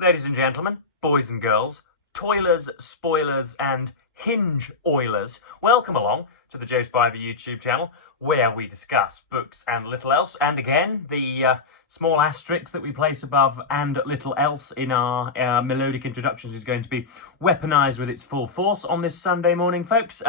Ladies and gentlemen, boys and girls, toilers, spoilers, and hinge oilers, welcome along to the Joe Spiver YouTube channel, where we discuss books and little else. And again, the small asterisk that we place above "and little else" in our melodic introductions is going to be weaponised with its full force on this Sunday morning, folks.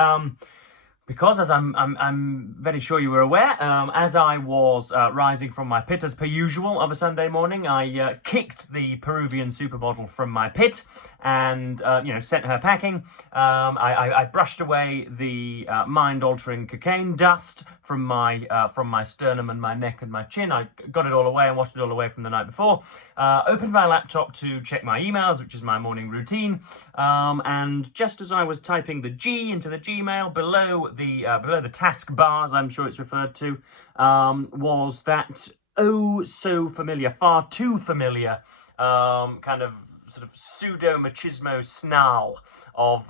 Because, as I'm very sure you were aware, as I was rising from my pit, as per usual of a Sunday morning, I kicked the Peruvian supermodel from my pit and, sent her packing. I brushed away the mind-altering cocaine dust from my sternum and my neck and my chin. I got it all away and washed it all away from the night before. Opened my laptop to check my emails, which is my morning routine. And just as I was typing the G into the Gmail, below the task bars, I'm sure it's referred to, was that oh so familiar, far too familiar, kind of sort of pseudo-machismo snarl of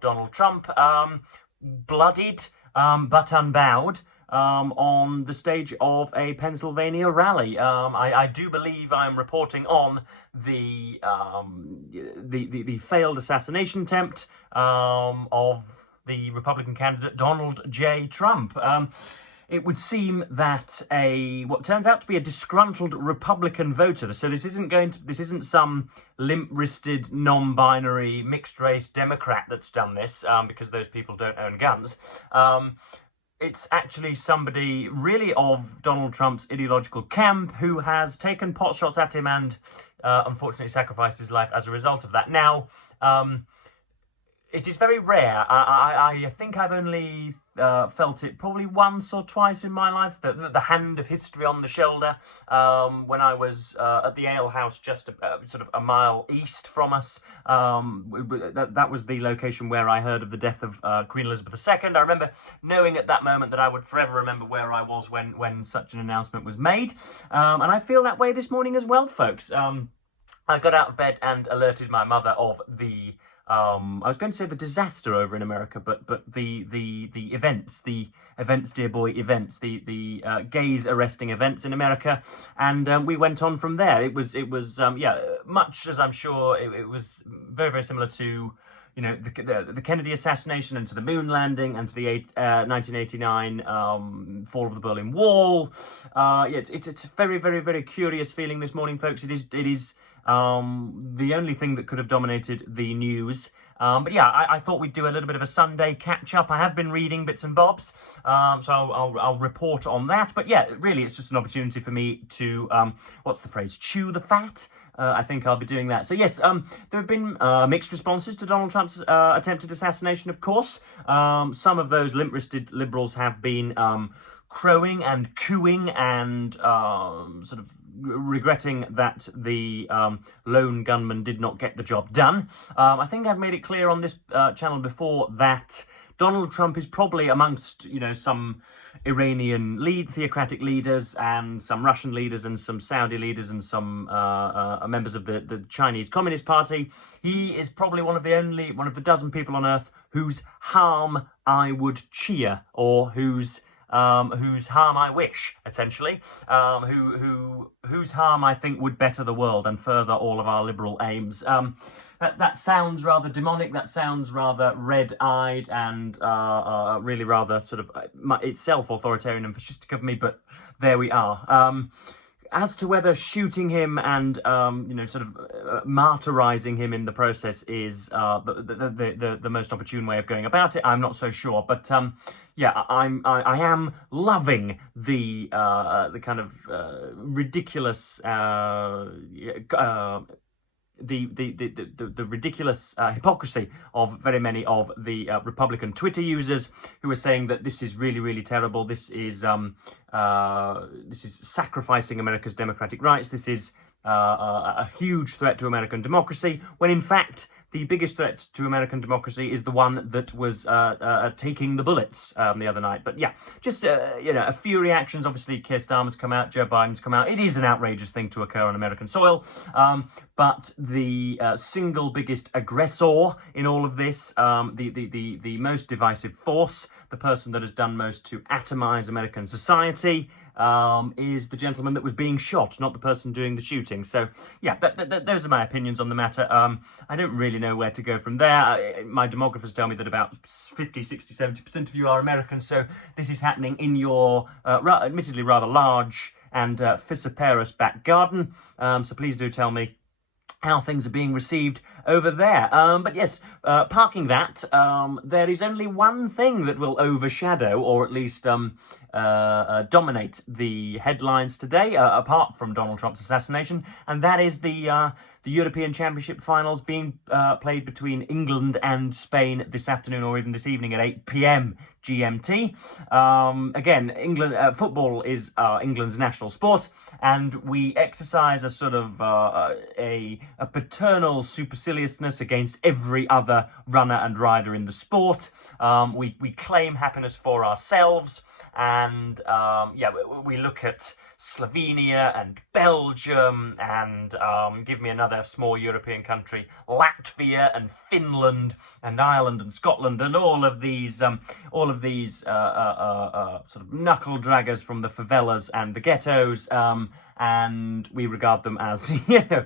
Donald Trump, bloodied but unbowed, on the stage of a Pennsylvania rally. I do believe I'm reporting on the failed assassination attempt of the Republican candidate Donald J. Trump. It would seem that what turns out to be a disgruntled Republican voter. So this isn't some limp-wristed, non-binary, mixed-race Democrat that's done this, because those people don't own guns. It's actually somebody really of Donald Trump's ideological camp who has taken pot shots at him and unfortunately sacrificed his life as a result of that. Now, it is very rare. I think I've only felt it probably once or twice in my life, the hand of history on the shoulder, when I was at the ale house just sort of a mile east from us. That was the location where I heard of the death of Queen Elizabeth II. I remember knowing at that moment that I would forever remember where I was when such an announcement was made. And I feel that way this morning as well, folks. I got out of bed and alerted my mother of the I was going to say the disaster over in America, but the events, dear boy, events, the gays arresting events in America, and we went on from there. It was much as I'm sure it was very, very similar to, you know, the Kennedy assassination and to the moon landing and to the 1989 fall of the Berlin Wall. It's a very, very, very curious feeling this morning, folks. It is the only thing that could have dominated the news. But yeah, I thought we'd do a little bit of a Sunday catch-up. I have been reading bits and bobs, so I'll report on that. But yeah, really, it's just an opportunity for me to, what's the phrase, chew the fat? I think I'll be doing that. So yes, there have been mixed responses to Donald Trump's attempted assassination, of course. Some of those limp-wristed liberals have been crowing and cooing and sort of regretting that the lone gunman did not get the job done. I think I've made it clear on this channel before that Donald Trump is probably amongst, you know, some Iranian theocratic leaders and some Russian leaders and some Saudi leaders and some members of the Chinese Communist Party. He is probably one of the dozen people on earth whose harm I would cheer, or whose harm I wish, essentially, whose harm I think would better the world and further all of our liberal aims. That sounds rather demonic, that sounds rather red-eyed and really rather sort of itself authoritarian and fascistic of me, but there we are. As to whether shooting him and, sort of martyrizing him in the process is the most opportune way of going about it, I'm not so sure. But yeah, I am loving the kind of ridiculous the ridiculous hypocrisy of very many of the Republican Twitter users who are saying that this is really, really terrible. This is sacrificing America's democratic rights. This is a huge threat to American democracy, when in fact the biggest threat to American democracy is the one that was taking the bullets the other night. But yeah, just, a few reactions. Obviously, Keir Starmer's come out, Joe Biden's come out. It is an outrageous thing to occur on American soil. But the single biggest aggressor in all of this, the most divisive force, the person that has done most to atomize American society, is the gentleman that was being shot, not the person doing the shooting. So, yeah, those are my opinions on the matter. I don't really know where to go from there. My demographers tell me that about 50, 60, 70% of you are American, so this is happening in your admittedly rather large and fissiparous back garden. So please do tell me how things are being received over there. But yes, parking that, there is only one thing that will overshadow, or at least dominate the headlines today, apart from Donald Trump's assassination, and that is the European Championship finals being played between England and Spain this afternoon, or even this evening at 8 p.m. GMT. Again, England football is England's national sport, and we exercise a sort of a paternal superciliousness against every other runner and rider in the sport. We claim happiness for ourselves, and yeah, we look at Slovenia and Belgium and give me another small European country, Latvia and Finland and Ireland and Scotland, and all of these sort of knuckle draggers from the favelas and the ghettos, and we regard them as, you know,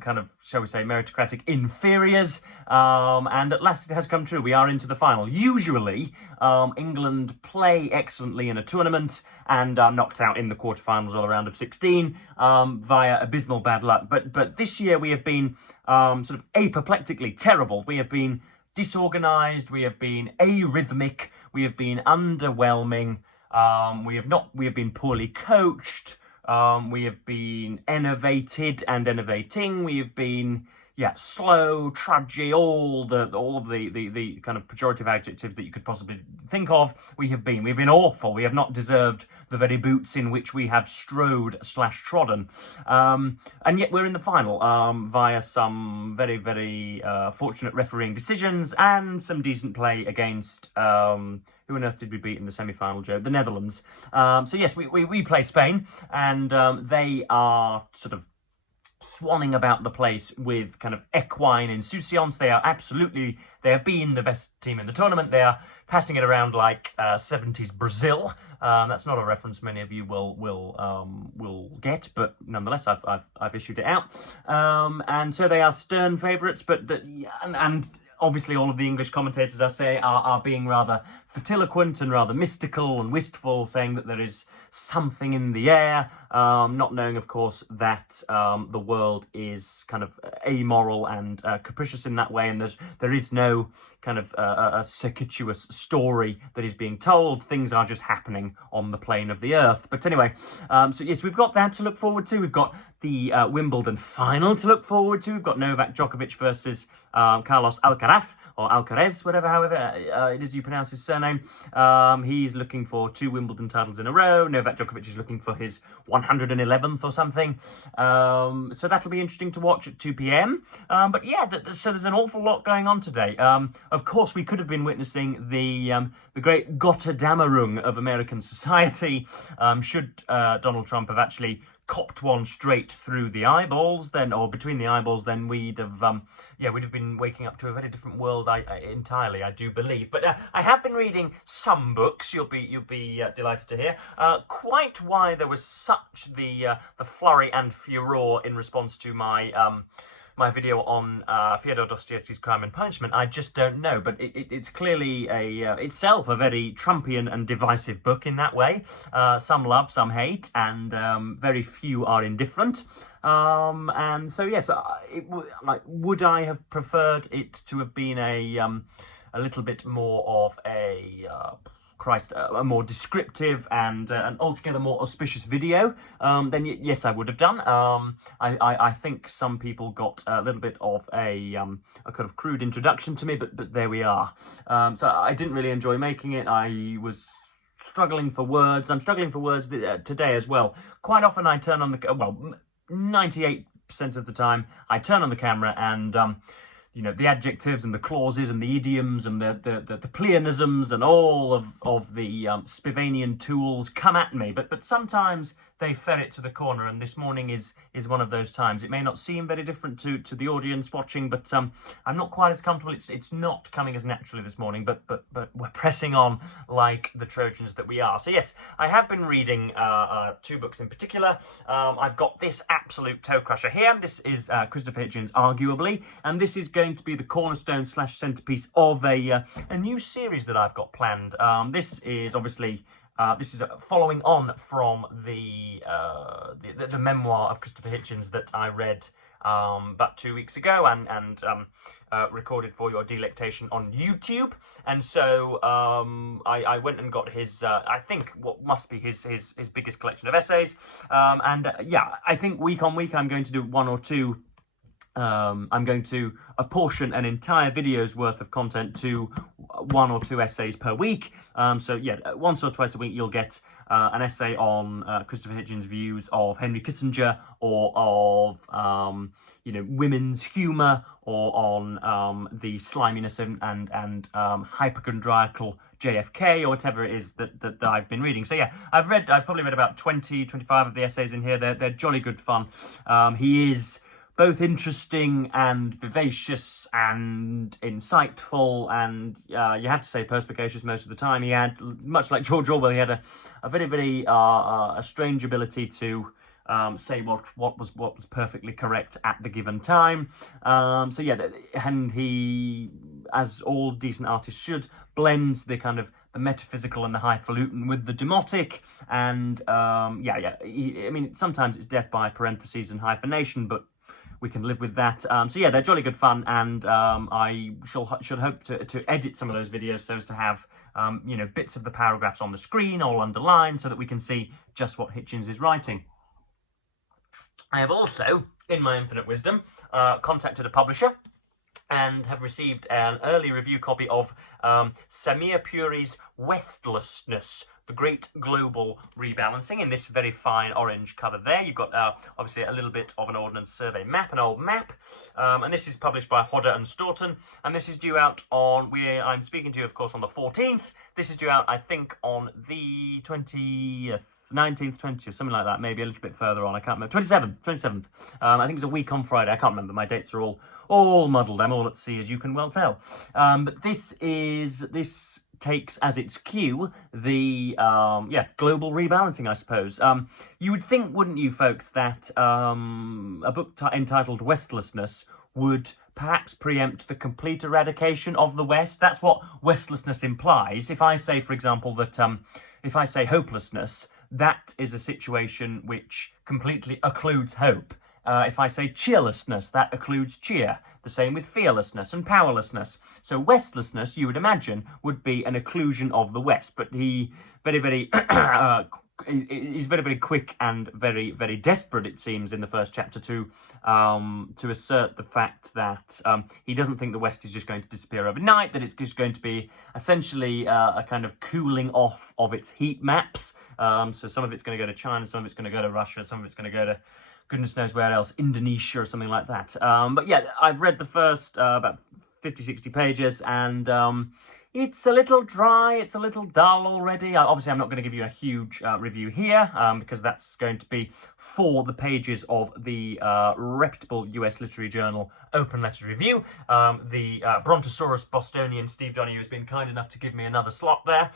kind of, shall we say, meritocratic inferiors. And at last it has come true. We are into the final. Usually, England play excellently in a tournament and are knocked out in the quarterfinals or the round of 16 via abysmal bad luck. But this year we have been sort of apoplectically terrible. We have been disorganised. We have been arrhythmic. We have been underwhelming. We have been poorly coached. We have been enervated and enervating. We have been, yeah, slow, trudgy, all of the kind of pejorative adjectives that you could possibly think of. We've been awful. We have not deserved the very boots in which we have strode/trodden. And yet we're in the final via some very, very fortunate refereeing decisions and some decent play against who on earth did we beat in the semi-final, Joe? The Netherlands. So yes, we play Spain, and they are sort of swanning about the place with kind of equine insouciance. They have been the best team in the tournament. They are passing it around like 70s Brazil. That's not a reference many of you will get, but nonetheless, I've issued it out. And so they are stern favourites, and obviously all of the English commentators, I say, are being rather fertiloquent and rather mystical and wistful, saying that there is something in the air, not knowing, of course, that the world is kind of amoral and capricious in that way, and there is no kind of a circuitous story that is being told. Things are just happening on the plane of the earth. But anyway, so yes, we've got that to look forward to. We've got the Wimbledon final to look forward to. We've got Novak Djokovic versus Carlos Alcaraz, or Alcaraz, however it is you pronounce his surname. He's looking for 2 Wimbledon titles in a row. Novak Djokovic is looking for his 111th or something. So that'll be interesting to watch at 2 p.m. But yeah, so there's an awful lot going on today. Of course, we could have been witnessing the great Gotterdammerung of American society should Donald Trump have actually copped one straight through the eyeballs, or between the eyeballs, then we'd have been waking up to a very different world entirely, I do believe. But I have been reading some books. You'll be delighted to hear quite why there was such the flurry and furore in response to my my video on Fyodor Dostoevsky's Crime and Punishment. I just don't know, but it's clearly itself a very Trumpian and divisive book in that way. Some love, some hate, and very few are indifferent. And so yes, would I have preferred it to have been a little bit more of a a more descriptive and an altogether more auspicious video, then yes, I would have done. I think some people got a little bit of a kind of crude introduction to me, but there we are. So I didn't really enjoy making it. I was struggling for words. I'm struggling for words today as well. Quite often I turn on the, 98% of the time, I turn on the camera and you know, the adjectives and the clauses and the idioms and the pleonasms and all of the Spivanian tools come at me. But sometimes they ferret to the corner, and this morning is one of those times. It may not seem very different to the audience watching, but I'm not quite as comfortable. It's not coming as naturally this morning, but we're pressing on like the Trojans that we are. So yes, I have been reading two books in particular. I've got this absolute toe crusher here. This is Christopher Hitchens, arguably, and this is going to be the cornerstone / centerpiece of a new series that I've got planned. This is obviously this is following on from the memoir of Christopher Hitchens that I read about 2 weeks ago and recorded for your delectation on YouTube. And so I went and got his, I think what must be his biggest collection of essays. Yeah, I think week on week I'm going to do one or two. I'm going to apportion an entire video's worth of content to 1 or 2 essays per week. So yeah, once or twice a week you'll get an essay on Christopher Hitchens' views of Henry Kissinger, or of women's humour, or on the sliminess and hypochondriacal JFK, or whatever it is that I've been reading. So yeah, I've probably read about 20-25 of the essays in here. They're jolly good fun. He is both interesting and vivacious and insightful, and you have to say perspicacious most of the time. He had, much like George Orwell, he had a very, very strange ability to say what was perfectly correct at the given time. So yeah, and he, as all decent artists should, blends the kind of the metaphysical and the highfalutin with the demotic, and I mean, sometimes it's death by parentheses and hyphenation, but we can live with that. So yeah, they're jolly good fun, and I should hope to edit some of those videos so as to have bits of the paragraphs on the screen all underlined, so that we can see just what Hitchens is writing. I have also, in my infinite wisdom, contacted a publisher and have received an early review copy of Samir Puri's Westlessness, the Great Global Rebalancing, in this very fine orange cover there. You've got obviously a little bit of an Ordnance Survey map, an old map, and this is published by Hodder and Stoughton, and this is due out on, I'm speaking to you, of course, on the 14th. This is due out, I think, on the 20th. 19th, 20th, something like that, maybe a little bit further on, I can't remember. 27th. I think it's a week on Friday, I can't remember, my dates are all muddled, I'm all at sea, as you can well tell. But this takes as its cue the global rebalancing, I suppose. You would think, wouldn't you, folks, that a book entitled Westlessness would perhaps preempt the complete eradication of the West? That's what Westlessness implies. If I say, for example, that if I say hopelessness, that is a situation which completely occludes hope. If I say cheerlessness, that occludes cheer. The same with fearlessness and powerlessness. So Westlessness, you would imagine, would be an occlusion of the West. But he very, very he's very, very quick and very, very desperate, it seems, in the first chapter to assert the fact that he doesn't think the West is just going to disappear overnight, that it's just going to be essentially a kind of cooling off of its heat maps. So some of it's going to go to China, some of it's going to go to Russia, some of it's going to go to goodness knows where else, Indonesia or something like that. But yeah, I've read the first about 50-60 pages, and it's a little dry, it's a little dull already. Obviously, I'm not going to give you a huge review here, because that's going to be for the pages of the reputable US literary journal Open Letter Review. The Brontosaurus Bostonian Steve Donahue has been kind enough to give me another slot there,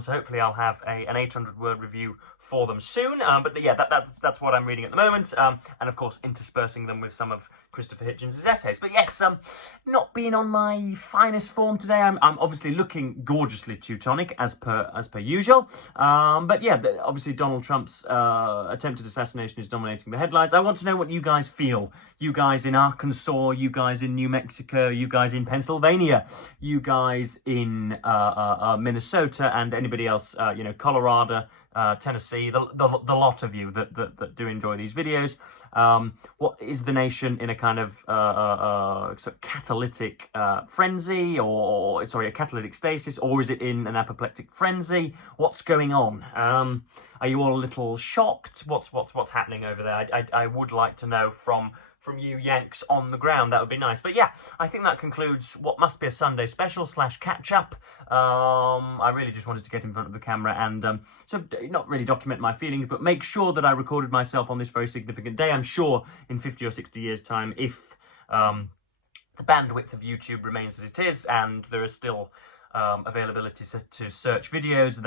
so hopefully I'll have an 800-word review for them soon. But yeah, that's what I'm reading at the moment, and of course interspersing them with some of Christopher Hitchens' essays. But yes, not being on my finest form today. I'm obviously looking gorgeously Teutonic as per usual. But yeah, obviously Donald Trump's attempted assassination is dominating the headlines. I want to know what you guys feel. You guys in Arkansas, you guys in New Mexico, you guys in Pennsylvania, you guys in Minnesota, and anybody else, Colorado, Tennessee, the lot of you that do enjoy these videos. What is the nation in a kind of sort of catalytic frenzy, or a catalytic stasis, or is it in an apoplectic frenzy? What's going on? Are you all a little shocked? What's happening over there? I would like to know from from you Yanks on the ground. That would be nice. But yeah, I think that concludes what must be a Sunday special / catch-up. I really just wanted to get in front of the camera and not really document my feelings, but make sure that I recorded myself on this very significant day. I'm sure in 50 or 60 years' time, if the bandwidth of YouTube remains as it is and there is still availability to search videos,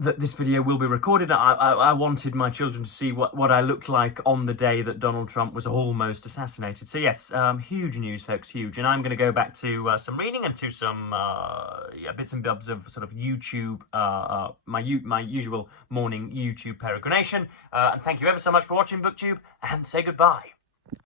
that this video will be recorded. I wanted my children to see what I looked like on the day that Donald Trump was almost assassinated. So yes, huge news, folks, huge. And I'm going to go back to some reading and to some bits and bobs of sort of YouTube, my usual morning YouTube peregrination. And thank you ever so much for watching BookTube, and say goodbye.